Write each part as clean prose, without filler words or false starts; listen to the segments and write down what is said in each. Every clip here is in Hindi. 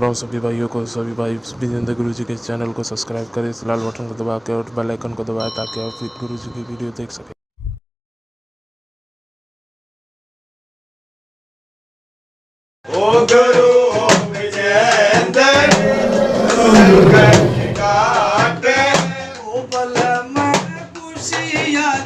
राम सभी भाइयों को, सभी भाई विजेंद्र गुरु जी के चैनल को सब्सक्राइब करें, इस लाल बटन को दबा के और बेल आइकन को दबाएं ताकि आप गुरु जी की वीडियो देख सकें। ओ गुरु विजेंद्र काटे ओ बलम खुशियां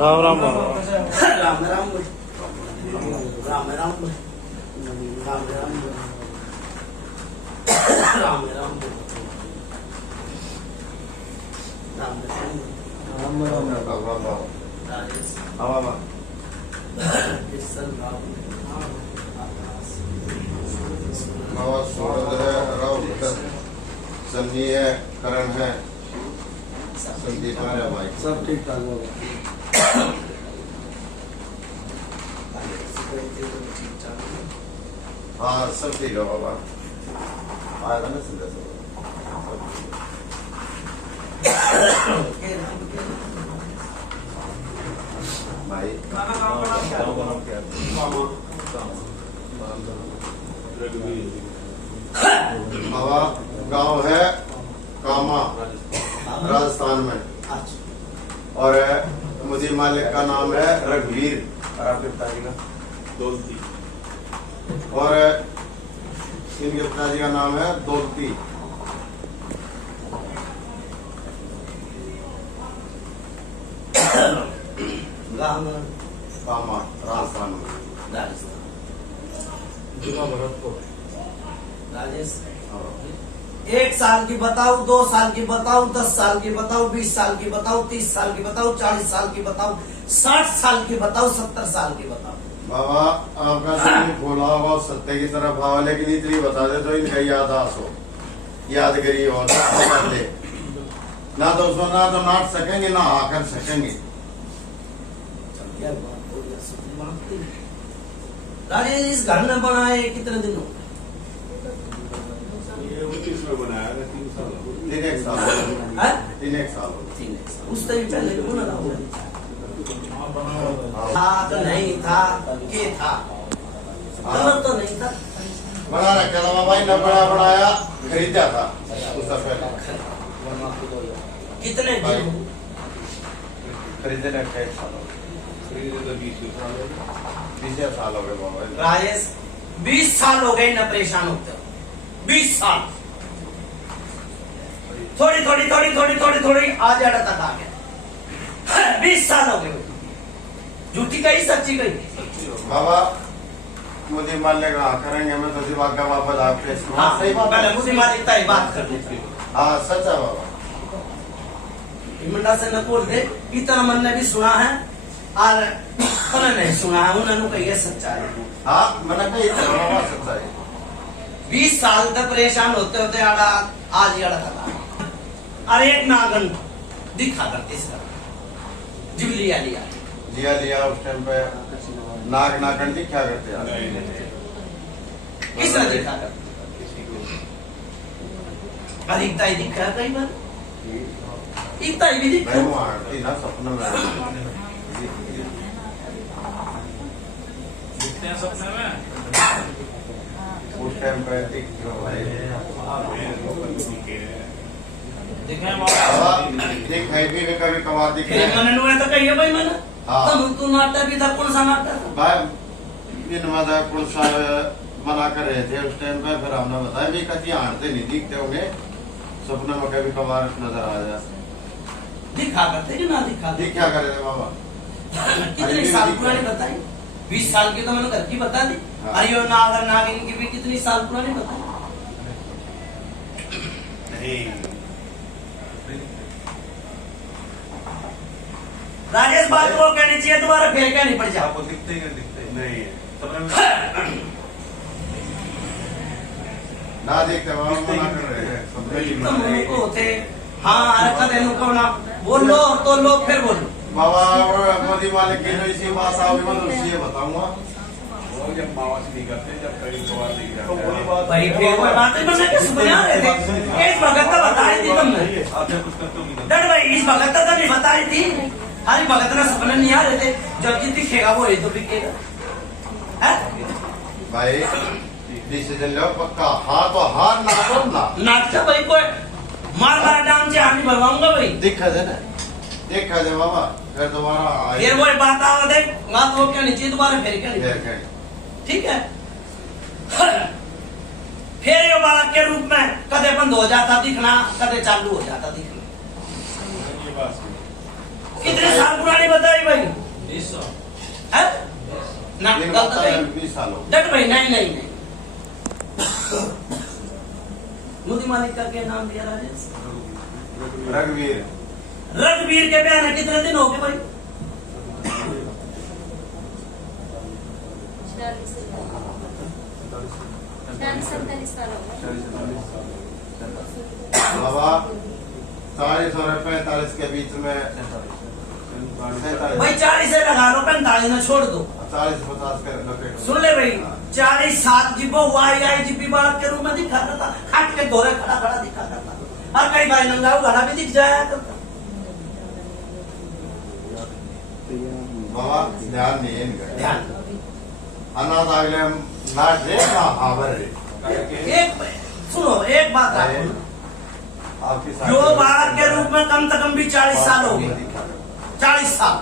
राम राम राम राम राम राम राम राम राम करण है सब ठीक ठाक होगा। हाँ सब ठीक है बाबा, आया था ना सीधा सब भाई बाबा गांव है कामा राजस्थान में, और मुझे मालिक का नाम है रघुवीर, और आपके पिताजी का दौलती, और इनके पिताजी का नाम है दौलती। कामा राजस्थान में, एक साल की बताओ, 2 साल की बताओ, 10 साल की बताओ, 20 साल की बताओ, 30 साल की बताओ, 40 साल की बताओ, 60 साल की बताओ, 70 साल की बताओ। बाबा आपका दिल खोला होगा सत्य की तरफ भाव, लेकिन इतनी बता दे तो इनका याददाश्त हो, यादगिरी हो, कर ले ना तो उसको ना तो नाट सकेंगे ना आकर सकेंगे। राजेश इस घर में बनाए कितने दिन हो? 3 साल उस टाइम पहले क्यों ना था तो नहीं था, के था गलत तो नहीं था, बना रखा था भाई, न बड़ा बनाया, खरीदा था उससे पहले। कितने दिन खरीदे रखे 1 साल, 20 साल हो गए बाबा। राजेश 20 साल हो गए न परेशान होते, 20 साल थोड़ी थोड़ी थोड़ी थोड़ी थोड़ी थोड़ी आज अड़ा तक आ गया। 20 साल हो गए, झूठी कही सच्ची कही बाबा। मुझे मालिक करेंगे, मैं तो दिमाग का वापस आपके सही बात पहले मुझे मालिकता ही बात करनी। हाँ सच है बाबा, इमंडा से न बोल दे, इतना मन ने भी सुना है और उन्होंने नहीं सुना है, उन्होंने कही सच्चा है। हाँ मैंने कही बाबा सच्चा है। 20 साल तक परेशान होते होते आड़ा आज ही अड़ा था। अरे एक नागन दिखा करते इसका जिव लिया लिया उस टाइम पे नाग नागन जी क्या करते हैं? किसने देखा कर? अरे इतना ही दिखा है कई बार, इतना ही भी दिखा मैं वो आरती ना सपने में उस टाइम पे दिख भाई देख है भी कभी कभार दिख फिर मैंने नुआ तो कही है भाई मैंने हाँ। तू नाटक भी था, कौन सा नाटक? भाई इन मदा पुलिस मना कर रहे थे उस टाइम पे, फिर हमने बताया भी कभी आते नहीं दिखते होंगे, सपने में कभी कभार नजर आ जाए। दिखा करते कि ना दिखा? दिख क्या करे थे बाबा? कितने साल पुरानी बताई? 20 साल की तो मैंने घर की बता दी। हाँ। अरे यो नागर नागिन की भी कितनी साल पुरानी बताई? राजेश बात को कहनी चाहिए, तुम्हारा फेर क्या नहीं पड़ जाओ। आपको दिखते ही नहीं ना देखते बाबा मना कर रहे थे तुम उनको होते हाँ हरकत है उनको ना बोलो तो लो फिर बोलो। बाबा मोदी मालिक की जो इसी बात आओगी मैं उससे ये बताऊंगा। वो जब मावास नहीं करते, जब कई बार नहीं तो वही बात भाई फिर कोई बात नहीं, बस मैं सुन रहे थे इस भगत का बताई थी तुमने। आप जब कुछ करते हो नहीं डर भाई इस भगत का नहीं बताई थी, हरी भगत ना सपने नहीं आ रहे थे, जब जी दिखेगा वो ही तो बिकेगा। भाई डिसीजन लो पक्का, हाँ तो हाँ ना तो ना। नाटक भाई कोई मार मार नाम से हानि भरवाऊंगा भाई। देखा दे ना, देखा दे बाबा, फिर दोबारा फिर वही बात आ देख बात हो क्या नहीं चाहिए दोबारा फिर क्या नहीं, ठीक है। फिर ये बालक के रूप में कदे बंद हो जाता दिखना, कदे चालू हो जाता दिखना। कितने साल पुरानी बताई भाई? 20 है ना? गलत नहीं 20 साल हो डट भाई, नहीं नहीं नहीं। मोदी मालिक का क्या नाम दिया राजेश? रघुवीर। रघुवीर के बयान है कितने दिन हो गए भाई? 47 साल हो गए। बाबा 40 और 45 के बीच में भाई 40 से लगा लो, 45 में छोड़ दो। 40-50 के लपेट। सुन ले भाई, 40 सात जीबो वाई आई जीबी बालक के रूप में दिखा करता, खाट के दौरे खड़ा खड़ा दिखा करता, और कई बार नंगा घड़ा भी दिख जाया करता। बाबा ध्यान नहीं है इनका। ध्यान अनाथ अगले नाट रे ना हावर रे। एक सुनो एक बात रखो, आपकी जो बालक के रूप में कम से कम भी 40 साल हो गए, 40 साल।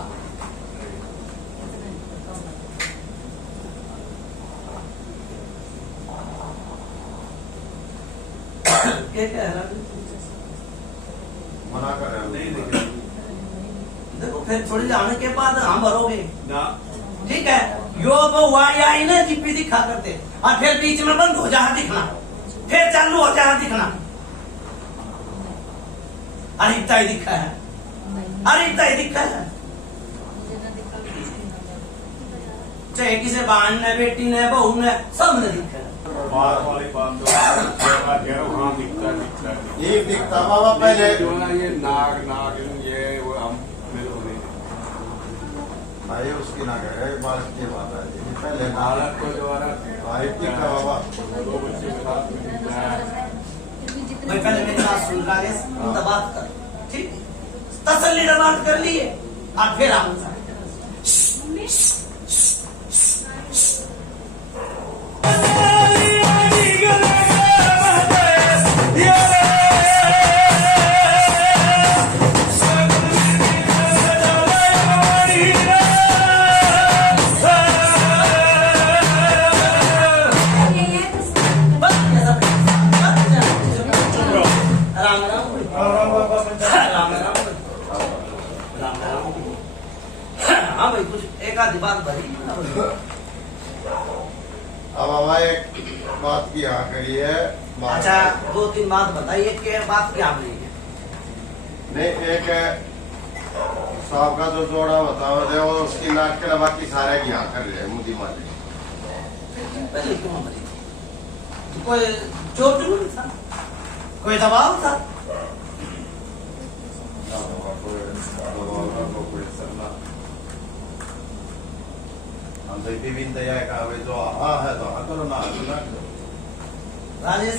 क्या कह रहा है? मना कर रहे नहीं हैं। देखे देखो फिर थोड़ी जाने के बाद हम भरोगे, ना। ठीक है। यो वो वाई आई ना जीपी दिखा करते, और फिर बीच में बंद हो जहाँ दिखना, फिर चालू हो जहाँ दिखना। अरे इतना ही दिखा है, अरे इतना ही दिखा है। चाहे किसी बहन ने, बेटी ने, बहू ने, सब ने दिखा है। बात वाली बात तो कह रहा हूँ, हाँ दिखता दिखता ये दिखता बाबा पहले जो ना ये नाग नागिन ये वो हम मेरे को नहीं दिखता। भाई उसकी ना करे बात की बात है ये पहले भारत को द्वारा भाई दिखता बाबा। 2 बच्चे के साथ में दिखता है। भाई पहले मेरी बात सुन राजेश, तो बात कर, ठीक तसल्ली से बात कर लिए, और फिर आप हाँ भाई कुछ एक आधी बात भरी। अब बाबा एक बात की हाँ करी है। अच्छा 2-3 बात बताइए कि बात क्या बनी है? नहीं एक साहब का जो जोड़ा बताओ दे वो उसकी नाक के अलावा बाकी सारे की हाँ कर रहे हैं मोदी मालिक। पहले क्यों बनी? कोई चोट नहीं था, कोई दबाव था? हम तो विभिन्न तैयार का वे जो हाँ है तो हाँ करो ना तो ना करो। राजेश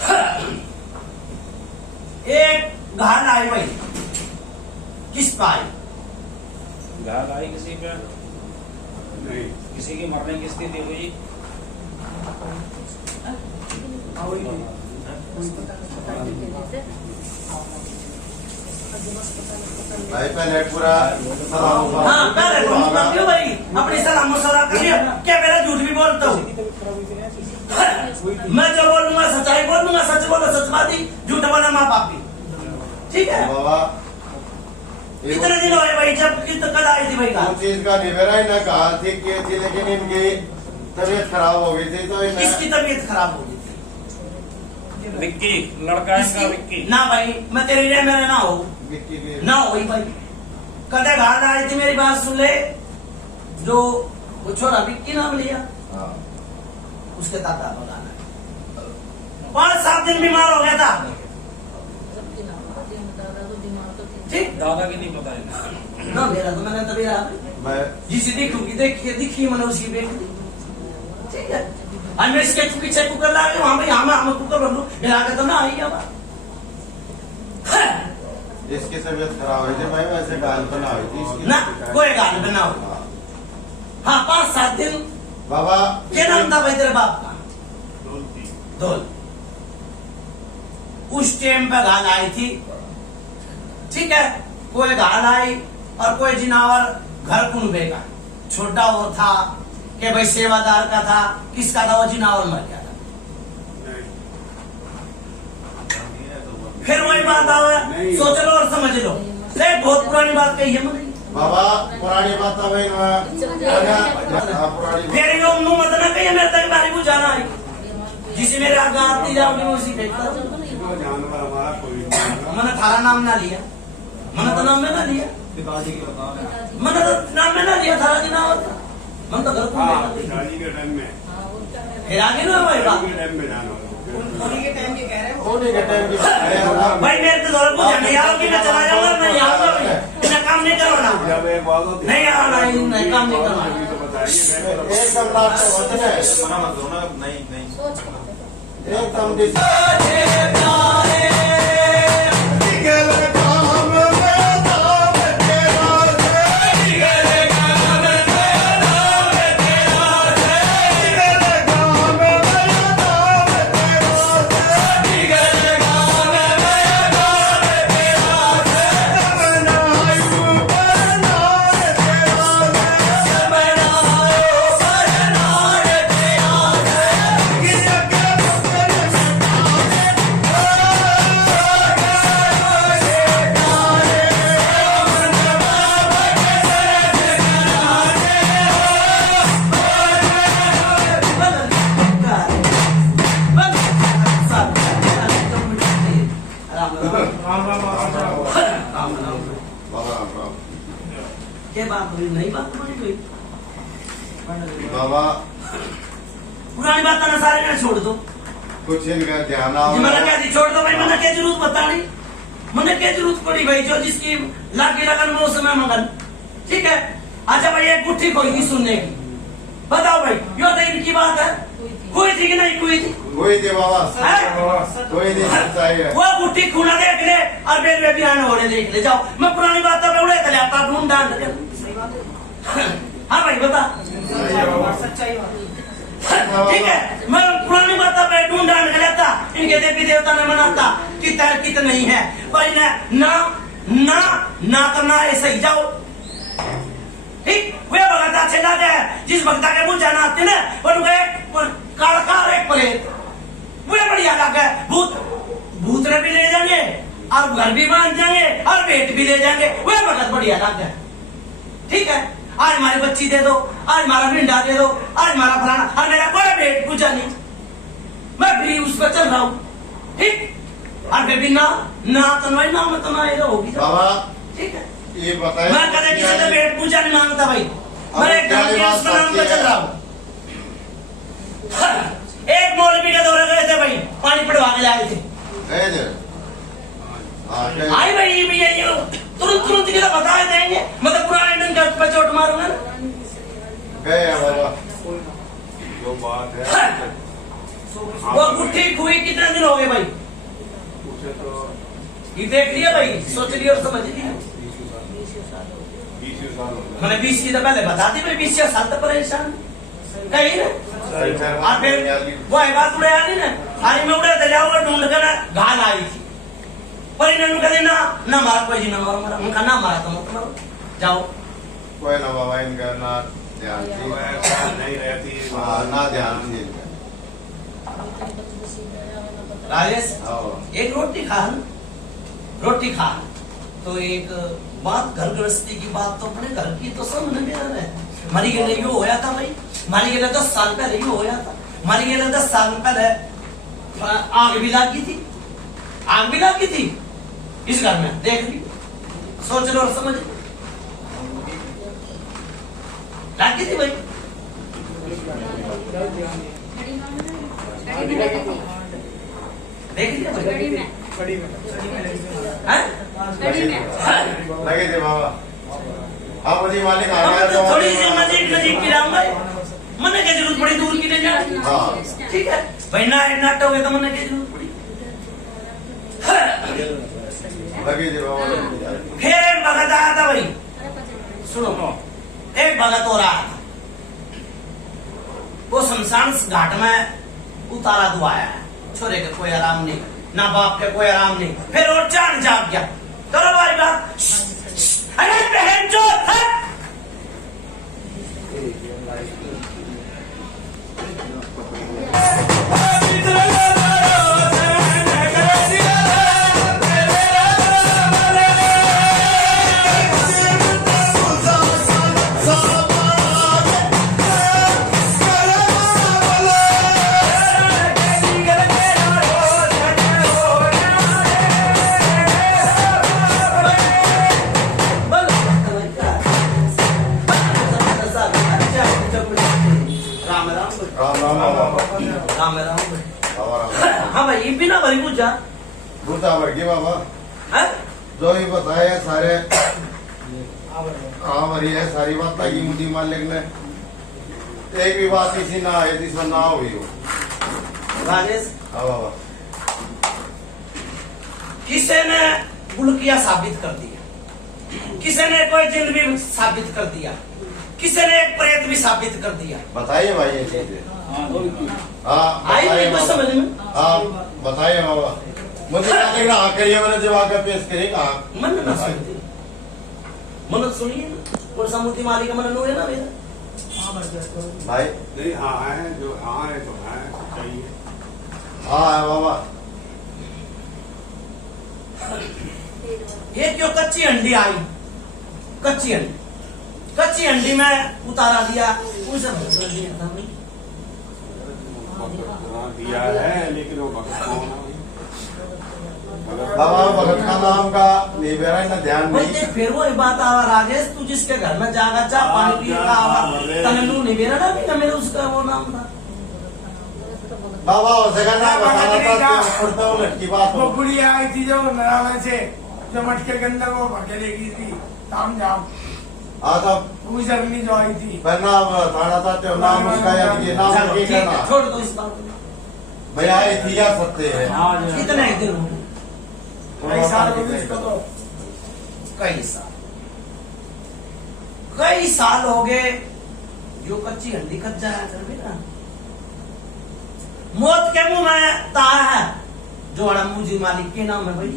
हाँ। एक घाल आई भाई, किस पे आई? घाल आई किसी पे, नहीं किसी की मरने की स्थिति हुई। भाई पहले पूरा हाँ पहले तुम करती हो भाई, अपनी सलाम मुसला कर लिया, क्या मेरा झूठ भी बोलता हूँ? मैं जो बोलूंगा सच्चाई बोलूंगा, सच बोलो सच बाती, झूठ बोला माँ बाप की, ठीक है? बाबा कितने दिन हुए भाई जब कल आई थी भाई का? उस चीज का निवेरा ही ना कहा थी की थी, लेकिन इनकी तबीयत खराब हो गई थी तो किसकी तबीयत खराब हो गई थी? विक्की, लड़का इनका किसकी? विक्की। ना भाई मैं तेरी रे मेरे ना हो, विक्की की ना हो भाई। कदे घाट आई थी, मेरी बात सुन ले, जो वो छोरा विक्की नाम लिया, हाँ। उसके दादा बताना है 5-7 दिन बीमार हो गया था, ठीक? दादा की नहीं पता है। ना मेरा तो मैंने तभी मैं जिसे देखूंगी देखी मैंने उसकी बेटी दी, ठीक है? और मैं इसके पीछे कुकर ला के वहां पे हम कुकर बन लू, मेरा आगे तो ना आई अब। इसकी तबीयत खराब हुई थी भाई, वैसे गाल तो ना हुई थी इसकी ना कोई गाल बनाओ। हाँ। हाँ 5-7 दिन। बाबा क्या नाम था भाई तेरे बाप का? धोल। उस टाइम पे गाल आई थी, ठीक है? कोई गाल आई और कोई जिनावर घर कुनबे का छोटा और था कि भाई सेवादार का था, किसका था? वो जिनावर मर गया था। फिर वही बात आवे, सोच लो और समझ लो, ले बहुत पुरानी बात कही है मैंने। बाबा पुरानी बात है भाई हाँ पुरानी फिर यो मुंह मत ना कहिए, मेरे तक बारी बुझाना है, जिसे मेरे आगे आती जाओगी उसी फेंकता जाऊंगा। जानवर हमारा कोई नहीं। मैंने थारा नाम ना लिया, मैंने तो नाम में ना लिया, मैंने तो नाम में ना लिया, थारा की नाम था, मैंने तो घर हाँ को पिताजी के टाइम में, फिर आगे ना भाई बात। पिताजी के टाइम में जाना होने के टाइम की भाई मेरे तो घर को जाने यार कि मैं चला जाऊंगा, मैं नहीं आऊंगा भाई, इतना काम नहीं करो ना, जब एक बात होती नहीं आना, नहीं काम नहीं करना। तो बताइए मैं तो एकदम लास्ट वचन है मना मत करो ना, नहीं नहीं। एकदम क्या बात हुई? नहीं बात तुम्हारी कोई बाबा पुरानी बात ना सारे ना छोड़ दो, कुछ इनका ध्यान मैंने क्या जी छोड़ दो भाई, मैंने क्या जरूरत बतानी, मैंने क्या जरूरत पड़ी भाई, जो जिसकी लागी लगन वो समय मगन, ठीक है? अच्छा भाई एक गुट्ठी कोई नहीं सुनने की, बताओ भाई यो तो इनकी बात है, कोई थी कि नहीं कोई थी? कोई थी बाबा है? कोई नहीं सच्चाई है वो गुट्ठी खूना देख ले और बेल में बिहान हो रहे देख ले, जाओ मैं पुरानी बात तो उड़े चले आता ढूंढ डाल के। हाँ भाई बता, ठीक है? मैं पुरानी बात पे ढूंढ डाल के लेता, इनके देवी देवता ने मनाता कित नहीं है भाई, ना करना ऐसे ही जाओ, ठीक? वे भगत अच्छे लाते हैं, जिस भक्ता के मुंह जाना आते ना वो कालकार एक प्रेत, वे बढ़िया लग गए, भूत ने भी ले जाएंगे और घर भी बांध जाएंगे और पेट भी ले जाएंगे, वे भगत बढ़िया लग गए, ठीक है? आज हमारी बच्ची दे दो, आज हमारा भिंडा दे दो, आज हमारा फलाना, और मेरा कोई पेट पूजा नहीं, मैं फ्री उस पर चल रहा हूँ, ठीक? और बेबी ना तनवाई ना मैं तनवाई होगी बाबा, ठीक है? ये बताइए मैं कदे किसी से पेट पूजा नहीं मांगता भाई, मैं एक ढंग के उस नाम पर चल रहा हूँ। एक मौलवी के दौरे गए थे भाई, पानी पड़वा के लाए थे, गए थे हाँ, गए थे। आई भाई ये भी यही तुरंत तुरंत की तो बता देंगे, मतलब पुराने ढंग का पे चोट मारूंगा ना। गए हैं बाबा। जो बात है वो गुट्ठी हुई कितने दिन हो गए भाई? उसे तो ये देख लिया भाई, सोच लिया और समझ लिया। 20 साल हो गए। मैंने 20 तो पहले बता दी, मैं 20 साल तक परेशान कहीं ना। और फिर वो है बात उड़े आनी ना, आज मैं उड़े तो जाऊंगा ढूंढ कर ना, घाल आई थी पर इन्होंने कहा ना मारा कोई जी, ना मारा, उनका ना मारा तो मत मारो, जाओ। कोई ना बाबा, इनका ना ध्यान थी, वो ऐसा नहीं रहती। हाँ, ना ध्यान थी इनका। राजेश हाँ। एक रोटी खा ना, रोटी खा तो एक बात, घर गृहस्थी की बात तो अपने घर की तो समझ में आ रहा है। मरी के लिए होया था भाई, मरी के लिए 10 साल पहले ही होया था, मरी के लिए 10 साल पहले आग भी लगी थी, आग भी लगी थी इस घर में, देख ली, सोच लो और समझ लगी थी भाई। देख लिया भाई, हैं? लगे थे बाबा। हाँ मुझे मालिक आ गया तो थोड़ी सी मजीद गिराऊंगा, मने क्या जरूरत पड़ी दूर की ले जाने? हाँ। ठीक है भाई, ना नाटक हो गया तो मने क्या जरूरत पड़ी? लगे थे बाबा। फिर एक भगत आया था भाई, सुनो, एक भगत हो रहा था, वो शमशान घाट में उतारा दुआ आया है, छोरे का कोई आराम नहीं, ना बाप का कोई आराम नहीं। फिर और चांद जाग गया, चलो भाई बात, अरे बहन जो हाँ भाई, बिना भरी पूछा बुढ़ा वर्गी बाबा, है? जो ही बताया सारे हाँ भरी है, सारी बात लगी मुझे मालिक ने, एक भी बात किसी ना आई थी, ना हुई हो। राजेश, हाँ बाबा। किसी ने बुलकिया साबित कर दिया, किसी ने कोई जिन भी साबित कर दिया, किसी ने एक प्रेत भी साबित कर दिया। बताइए भाई ये चीजें। हाँ आई नहीं बताइए कुछ बाबा। समझ में? हाँ बताइए बाबा। मुझे मालिक ने हाँ करिए, मैंने जवाब का पेश करेगा। मन ना सुनते, मन सुनिए ना, कौन सा मूर्ति मालिक का मन नो है ना मेरा भाई। नहीं हाँ है, जो हाँ है तो हाँ चाहिए। हाँ है बाबा। ये क्यों कच्ची अंडी आई, कच्ची अंडी में उतारा दिया, उसे भगवान दिया था भाई। दिया है लेकिन वो भगत कौन है? बाबा भगत का नाम का निवेरा का ध्यान भाई नहीं। देख, फिर वो बात आवा राजेश, तू जिसके घर में जागा चाह पानी पी का आवा, तनू निवेरा ना भी ना मेरे उसका वो नाम था। बाबा हो सका ना बताना था, पढ़ता हूँ लटकी बात वो हो। बुढ़िया आई थी जो नराला से, जो मटके के अंदर वो भगे लेगी थी, ताम जाम हाँ तब गुजरनी जो आई थी। पर नाम थाना था तो नाम उसका याद ये नाम चलो, नहीं ठीक है, करना। छोड़ दो इस बात को। भैया ये थी या सत्य है। कितने दिन हो गए? कई साल हो गए इसको तो। कई साल हो गए, जो कच्ची हंडी कच जाया कर भी ना, मौत के मुंह में ताया है, जो मुझे मालिक के नाम है भाई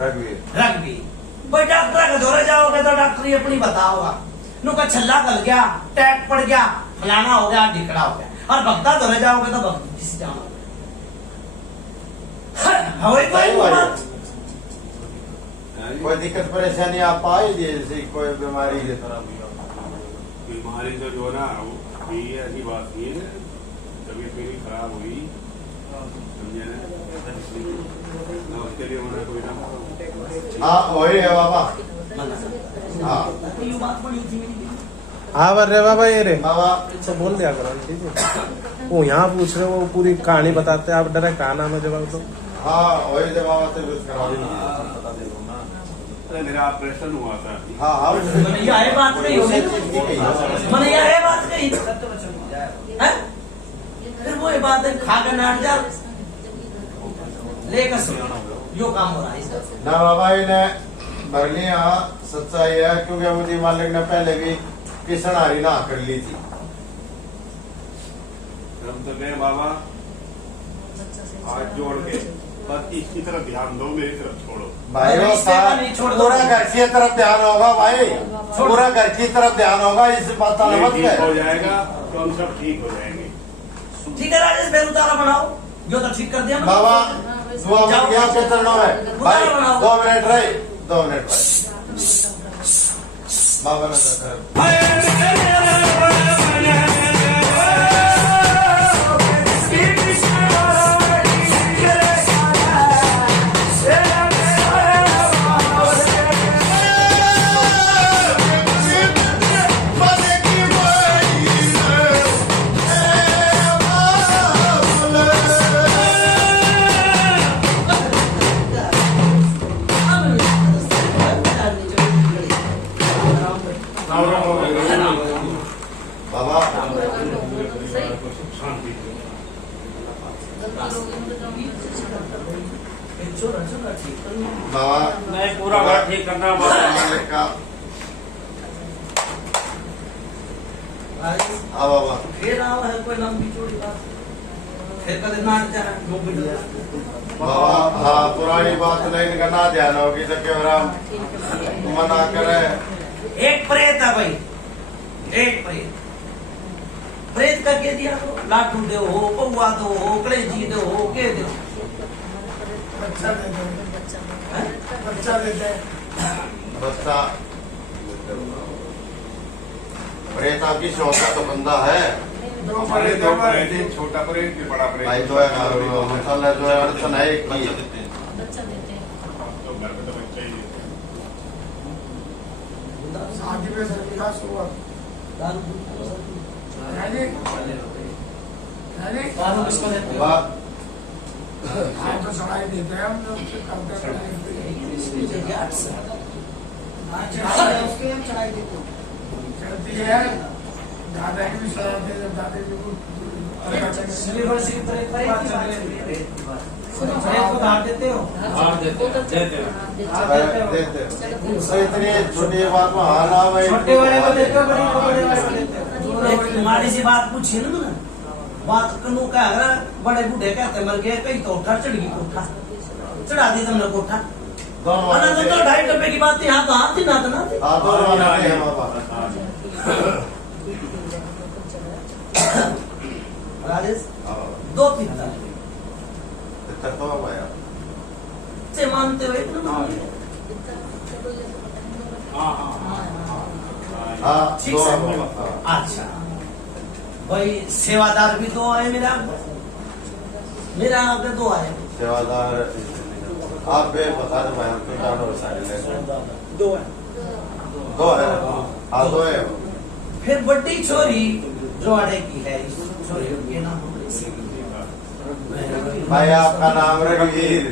रघुवीर। रघुवीर। कोई डॉक्टर के दौरे जाओगे तो डॉक्टर ही अपनी बताओगा, नुका छल्ला गल गया, टैग पड़ गया, फलाना हो गया, ढिकड़ा हो गया, और भक्ता दौरे जाओगे तो भक्त किसी जाओगे। कोई दिक्कत परेशानी आप पाई जैसे कोई बीमारी की तरह बीमारी तो जो ना ये ऐसी बात नहीं है, तबीयत मेरी खराब हुई, समझे ना, उसके लिए उन्होंने कोई ना। हाँ वही है बाबा। हाँ ये बात बड़ी थी मेरी। हाँ बर रे बाबा ये रे बाबा तो बोल दिया करो ठीक है। वो यहाँ पूछ रहे हो, वो पूरी कहानी बताते हैं, आप डरे कहा नाम है जवाब दो। हाँ वही से बाबा से कुछ करा अरे मेरा ऑपरेशन हुआ था हाँ हाँ मैंने यह बात नहीं होगी मैंने यह बात कही हैं? फिर वो ये बात है खा कर नाट जा लेकर सुनो यो काम हो रहा है इसका ना बाबा इन्हें भरली यहाँ सच्चाई है क्योंकि मुझे मालिक ने पहले भी किसनारी ना कर ली थी। हम तो गए बाबा हाथ जोड़ के बस इसकी तरफ ध्यान दो मेरी तरफ छोड़ो भाई नहीं, वो सेवा नहीं छोड़ दो। पूरा घर की तरफ ध्यान होगा भाई, पूरा घर की तरफ ध्यान होगा, इस बात का ये मत ठीक हो कर। जाएगा तो हम सब ठीक हो जाएंगे। ठीक है राजेश बेल उतारा बनाओ जो तो ठीक कर दिया मैंने। बाबा दुआ मत किया आपके चरणों में भाई, 2 मिनट रहे 2 मिनट बाबा ने बाबा शांति बाबा मैं पूरा घर ठीक करना मालिक का हाँ बाबा फिर आओ है कोई लंबी चौड़ी बात फिर कदे नाट जा बाबा हाँ पुरानी बात नहीं करना ध्यान होगी तो केवराम मना करे। एक प्रेत है भाई, एक प्रेत प्रेत का के दिया तो लाठू दे हो पौवा दो हो कलेजी दो हो के दो बच्चा देते हैं, बच्चा देते हैं। बच्चा प्रेता की शौका तो बंदा है दो अरे बड़े दो दो बड़े परेड, छोटा परेड की बड़ा परेड भाई, जो है मसाला जो है अड़चन है एक की बच्चा देते हैं। तो घर में तो बच्चा ही है। शादी में विकास हुआ। यानी दारू किसको देते हो? बात हाँ तो सड़ाई देते हैं हम लोग से करते हैं। चलती है दादा की भी सलाह दे जब दादा जी को यूनिवर्सिटी प्रेत प्रेत की बात है। प्रेत को धार देते हो? देते तो इतनी छोटी बात में हाँ ना भाई, छोटे वाले को देते हो बड़े वाले को देते हो? एक माड़ी सी बात पूछी ना मैंने, बात कनू का अगर बड़े बूढ़े कहते मर गए कहीं तो उठा चढ़ गई कोठा चढ़ा दी तुमने कोठा दोनों अना तो 2.5 रुपए की बात थी यहाँ तो हाथ थी ना हाँ दोनों वाले हैं बाबा। राजेश हाँ, 2 पित्तल इतना तो बाबा यार से मानते हो इतना हाँ हाँ हाँ हाँ ठीक दो से है बाबा। हाँ। अच्छा भाई सेवादार भी 2 आए मेरा आगे 2 आए सेवादार आप बे बता दो भाई, हमको जानो सारे ले 2 है 2 है हाँ 2 है। फिर बड़ी छोरी जोड़े की है इस छोरी के नाम भाई आपका नाम रघुवीर।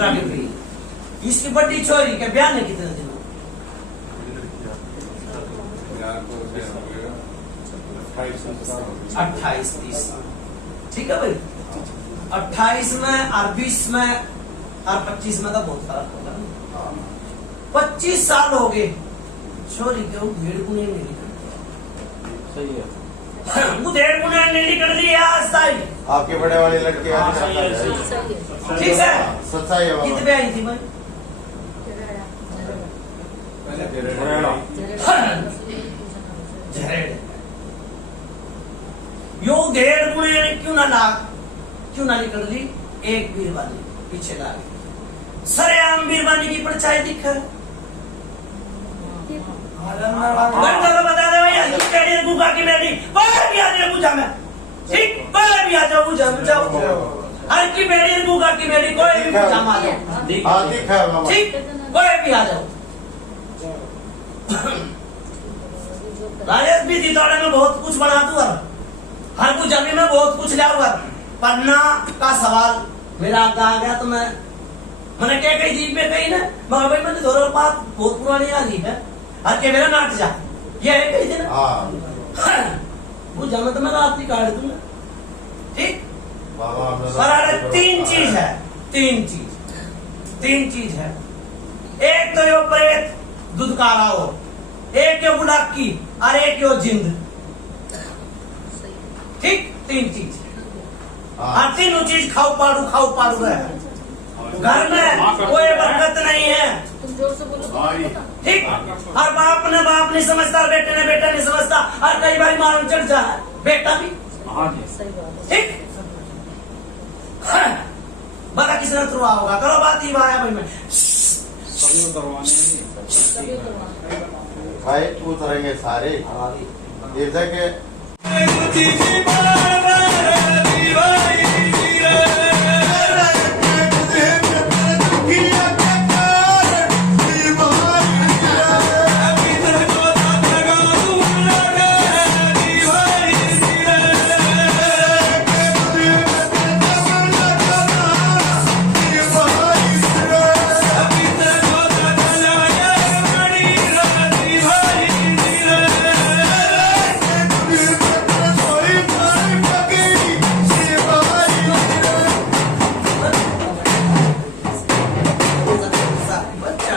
रघुवीर। इसकी बड़ी छोरी के ब्याह ने कितने दिन यार को 28 30 ठीक है भाई 28 में और 20 में और 25 में तो बहुत फर्क होगा। 25 साल हो गए छोरी के वो भेड़ को नहीं मिली सही है। वो भेड़ को नहीं निकल रही है आज तक आपके बड़े वाली लड़की हाँ, है सही है, सही है। ठीक है सच्चाई है कितने बाबा। पे आई थी भाई झरेड़ यो घेर गुणे क्यों ना निकल ली एक बीरबानी पीछे ला गई सरेआम बीरबानी की परछाई दिख घंटा तो बता दे भैया की कैरियर गुगा की बेटी कोई भी आ जाए पूछा मैं ठीक कोई भी आ जाओ पूछा जाओ हर की बेटी गुगा की बेटी कोई भी पूछा मारो हाँ ठीक है बाबा। ठीक कोई भी आ जाओ राजेश भी दौड़े में बहुत कुछ बना तू हर कुछ जमीन में बहुत कुछ लिया हुआ पन्ना का सवाल मेरा आगे आ गया तो मैं मैंने क्या कही जीप में कही ना मगर भाई मैंने दोनों बात बहुत पुरानी आ गई है हर के मेरा नाट जा ये है कही थी ना हाँ वो जाना तो मैं रात निकाल दूंगा ठीक बाबा हमने पर अरे तीन चीज है एक तो यो प्रेत दूध काला हो एक यो बुलाकी और एक यो जिंद ठीक तीन चीज और तीनों चीज खाओ पाड़ू है घर में कोई बरकत नहीं है तुम जोर से बोलो तो भाई। पता। ठीक और बाप नहीं समझता और बेटे ने बेटा नहीं समझता और कई बार मालूम चढ़ जा बेटा भी हाँ जी सही बात है। ठीक बता किसने थ्रुआ होगा करो बात ही आया भाई मैं सभी को करवाने हैं। सभी करवाना। भाई उतरेंगे सारे जैसे कि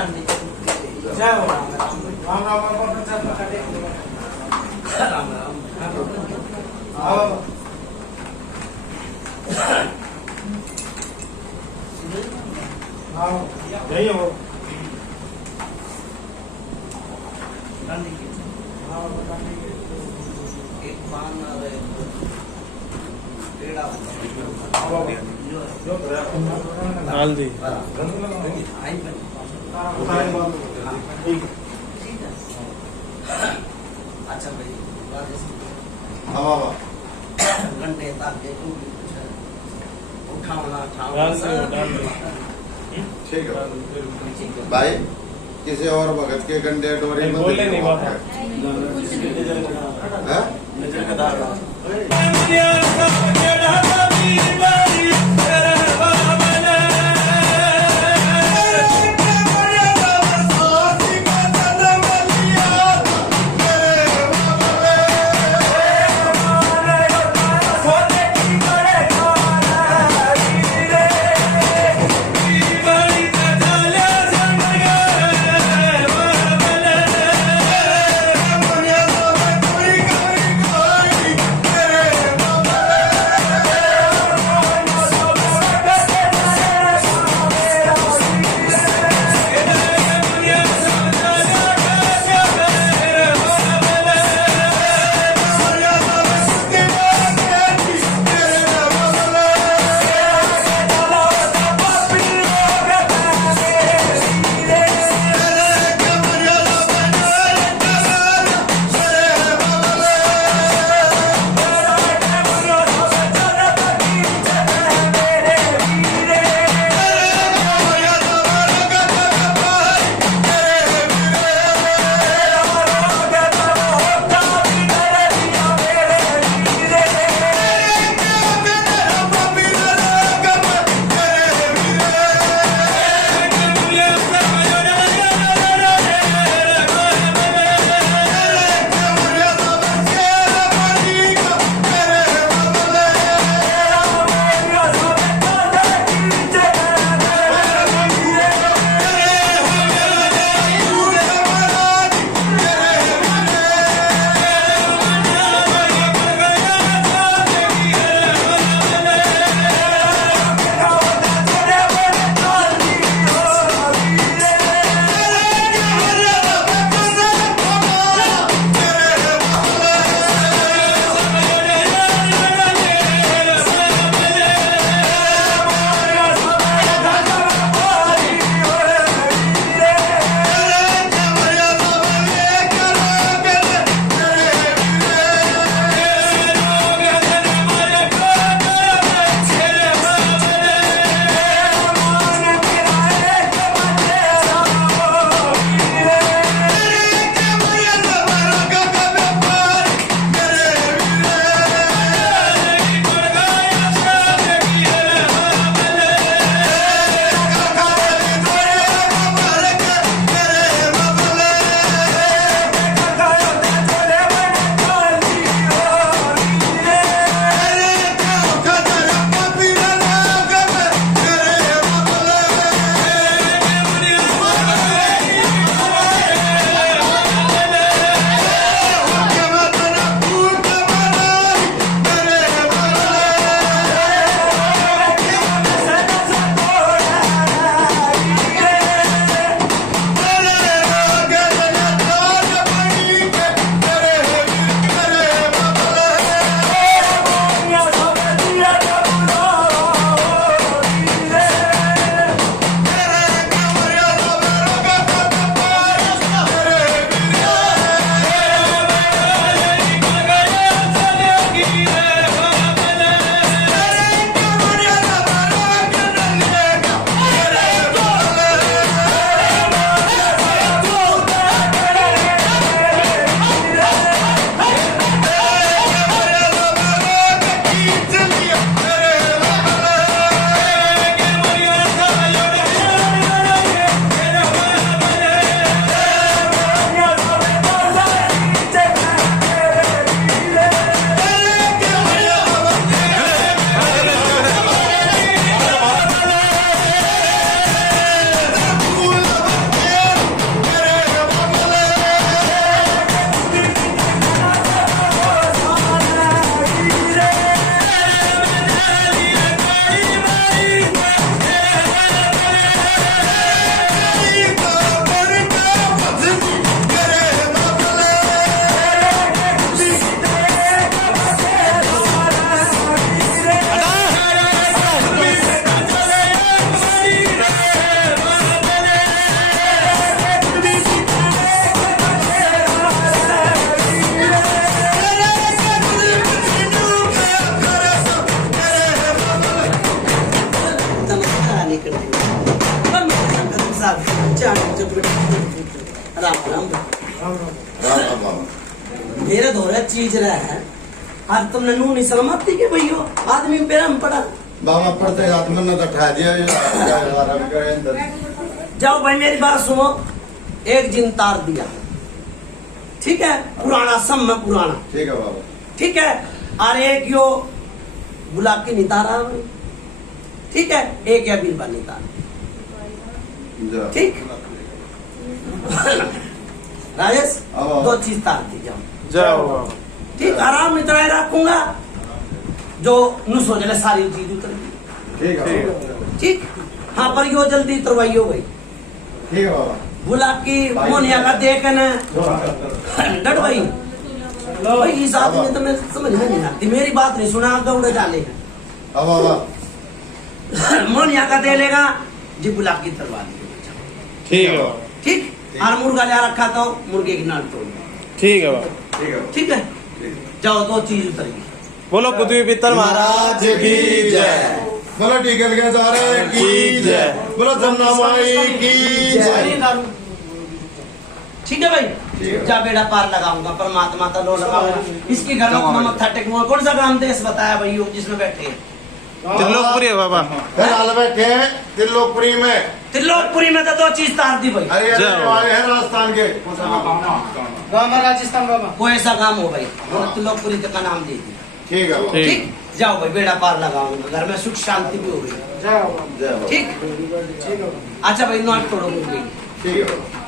जय हो राम राम राम आओ आओ जय हो डाल दी अच्छा भाई हाँ बाबा घंटे तक उठाना डाल दो ठीक है भाई किसी और भगत के गंडे डोरी नहीं, मत बोले नहीं दिखाओ। बाबा। हैं? चीज रहा है। आज तुमने नू नहीं सलामत थी कि भैया आदमी पे हम पड़ा। बाबा पढ़ते आत्मन ने तो ठा दिया जाओ भाई मेरी बात सुनो, एक जिन तार दिया, ठीक है, पुराना सब में पुराना, ठीक है बाबा, ठीक है, और एक यो गुलाब की नितारा, ठीक है, एक या बिलबा नितारा, जा। ठीक। राजेश अब। 2 चीज तार दी जाओ, जाओ बाबा। ठीक, आराम इतना ही रखूंगा जो नु सोचले सारी चीज उतर गई, ठीक है बाबा, ठीक। हाँ पर यो जल्दी उतरवाइयो भाई, ठीक है बाबा, गुलाब की मोनिया का देख न डट भाई। भाई इस आदमी तो मैं समझ में नहीं आती, मेरी बात नहीं सुना, दौड़े डाले हैं। अब बाबा मोनिया का दे लेगा जी, गुलाब की तरवा दी, ठीक है बाबा। ठीक। और मुर्गा ले रखा तो मुर्गे की नाल तोड़ दो, ठीक है बाबा। ठीक है ठीक है। जाओ 2 चीज उतर गई। बोलो पृथ्वी पितर महाराज की जय, बोलो टिकल के सारे की जय, बोलो जमुना माई की जय। ठीक है भाई, जा बेड़ा पार लगाऊंगा, परमात्मा का लो लगाऊंगा। इसकी घर में मत्था टेकूंगा। कौन सा ग्राम देश बताया भाई जिसमें बैठे हैं? त्रिलोकपुरी है बाबा। हाल बैठे हैं त्रिलोकपुरी में, त्रिलोकपुरी में तो 2 चीज तार दी भाई। अरे जाओ। वाले हैं राजस्थान के, गाँव में राजस्थान बाबा। कोई ऐसा काम हो भाई, त्रिलोकपुरी का नाम दे दिया, ठीक है बाबा, ठीक। जाओ भाई बेड़ा पार लगाऊंगा, घर में सुख शांति भी हो गई, जय बाबा। जय बाबा, ठीक। अच्छा भाई नोट तोड़ो मुर्गे की। ठीक है बाबा।